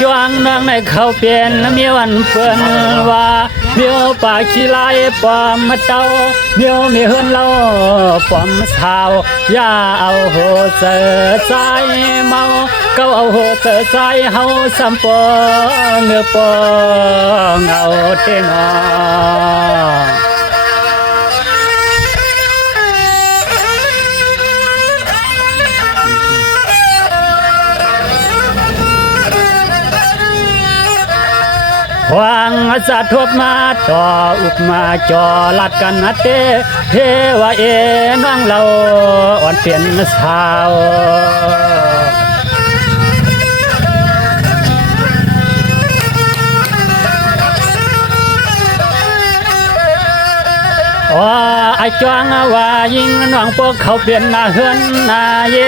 จวงนางในเขาเปลี่ยนมีวันเปิ้นว่าเมียวปากขี้ลายปอมเต้าเมียวมีเฮือนเล่าปอมสาวอย่าเอาโหเสือใจเมาก็เอาโหเสือใจเฮาสัมปองเงือปองเอาเทนอวางสะทบมาต่ออุปมาจอลัดกันนัดเทวะเอนั่งเราอ่อนเปลี่ยนสาวว่าไอจวงว่ายิงน้องพวกเขาเปลี่ยนนาเฮือนนาเย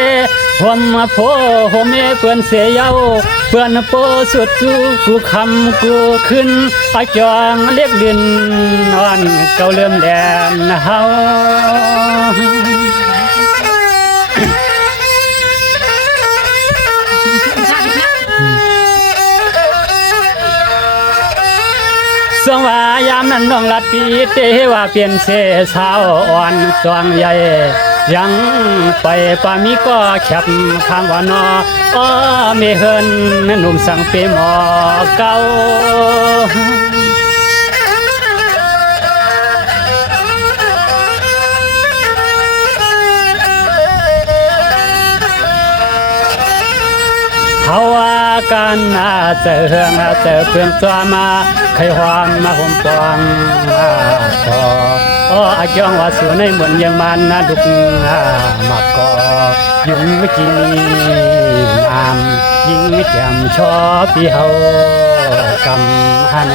ผมโพผมเอเปื่อนเสียเยาเปื่อนโปสุดสู้กูคำกูขึ้นไอจวงเรียกดินนอนเก่าเลื่อมแดนเฮาสวายามนั้นน้องลัดปีเตว่าเปลี่ยนเสสาวอ่อนจวงใหญ่ยังไปป่ามีก็แคบข้างว่านอเมเฮินหนุ่มสังเปหมอเก่าเขาว่ากันเจอเฮืองเจอเพื่อนตัวมาใครความมาห่มปองพออาจองว่าสู่ในเหมือนยังมันดุกมากก็ยุ่งจีนามยิ่งแจ่มชอบพี่เฮากำหัน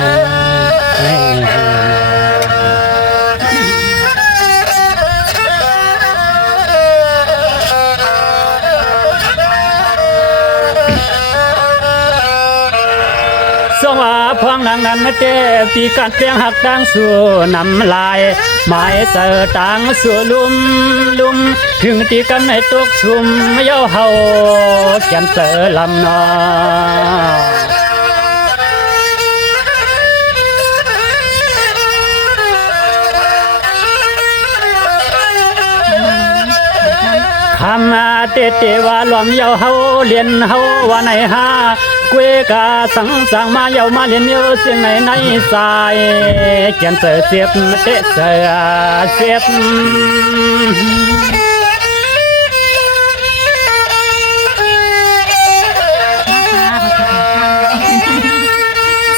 สว่าพองนางนั้นเตปีกันเตียงหักดังสู่น้ำลายหมายเจอตังสู่ลุมถึงตีกันในตกซุ่มเย้าเฮาแก่นเจอลำนอคำเตว่าลวมเย้าเฮาเลียนเฮาว่าในหาเกวกาสังสังมาเยามาเลียนเยาเสียงในสายเขียนเสือเสียบเตะเสือเสียบ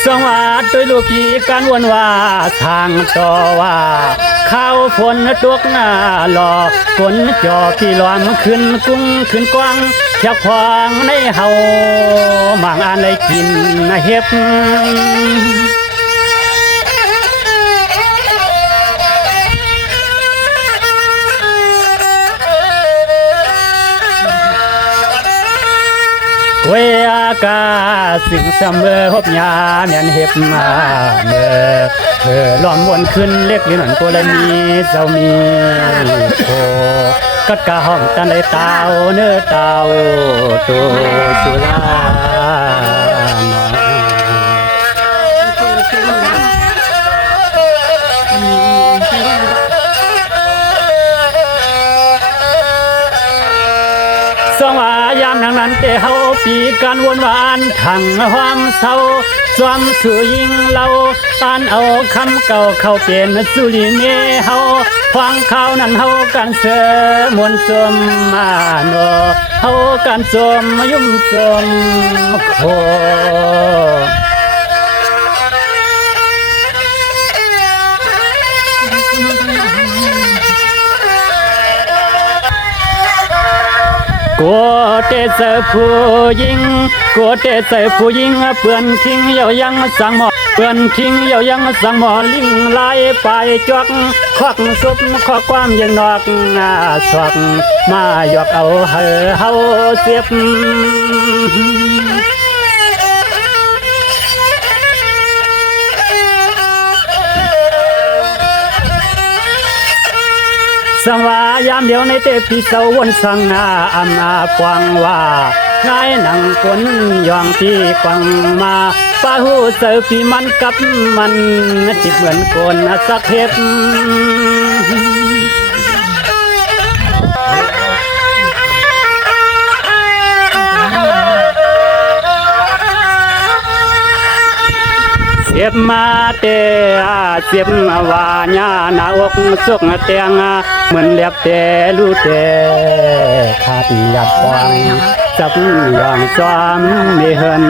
สวัสดีลูกพี่กันวันว่าทางต่อว่าข้าวฝนตกหน้าหล่อฝนจอพี่ล้อมขึ้นกุ้งขึ้นกว้างแค่ควางในเฮาบางอันได้กินเห็บเวอากาสิ่งเสมอพบยาเมียนเห็บมาเมื่อล้อมวนขึ้นเล็กหรือหน่อยตัวละมีเจ้ามีโคกัดกะห้องตันได้เต่าเนื้อเต่าตัวสุราสวายามนางนั้นเตเฮาปีการวนวานขังความเศร้าสวมสู่ยิงเราตานเอาคำเก่าเข้าเปลี่ยนสุริเมเฮาฟังข่าวนั้นเฮากันเสือมวนจมมาโนเฮากันจมยุ่มจมโคกัวเตเสผู้หญิงกัวเตเสผู้หญิงเปื่อนทิ้งเยายังสังหมอเปื่อนทิ้งเยายังสังหมอลิงลายไปจวักควักซุบขอความยังนอกสวักมาหยอกเอาเฮาเสียบสวายามเดียวในเตปิเสาวนสังอาอำนาปวงว่า นายหนังฝนยองที่กวังมาป้าหูเสือปีมันกับมันจิบเหมือนโกนสักเห็บเสียบมาเตะเสียบวาญาหน้าอกสุกเตียงเหมือนเลียบเตลูเตขาดหยัดฟางจับยองซ้อมมีเฮิน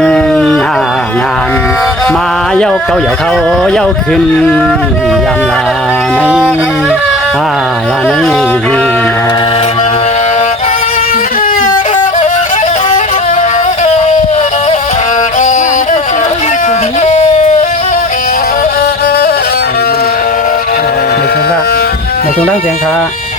งานมาเย้าเก่าเย้าเขาเย้าขึ้นยามลาในลาในในช่วงแรกเสียงค่ะ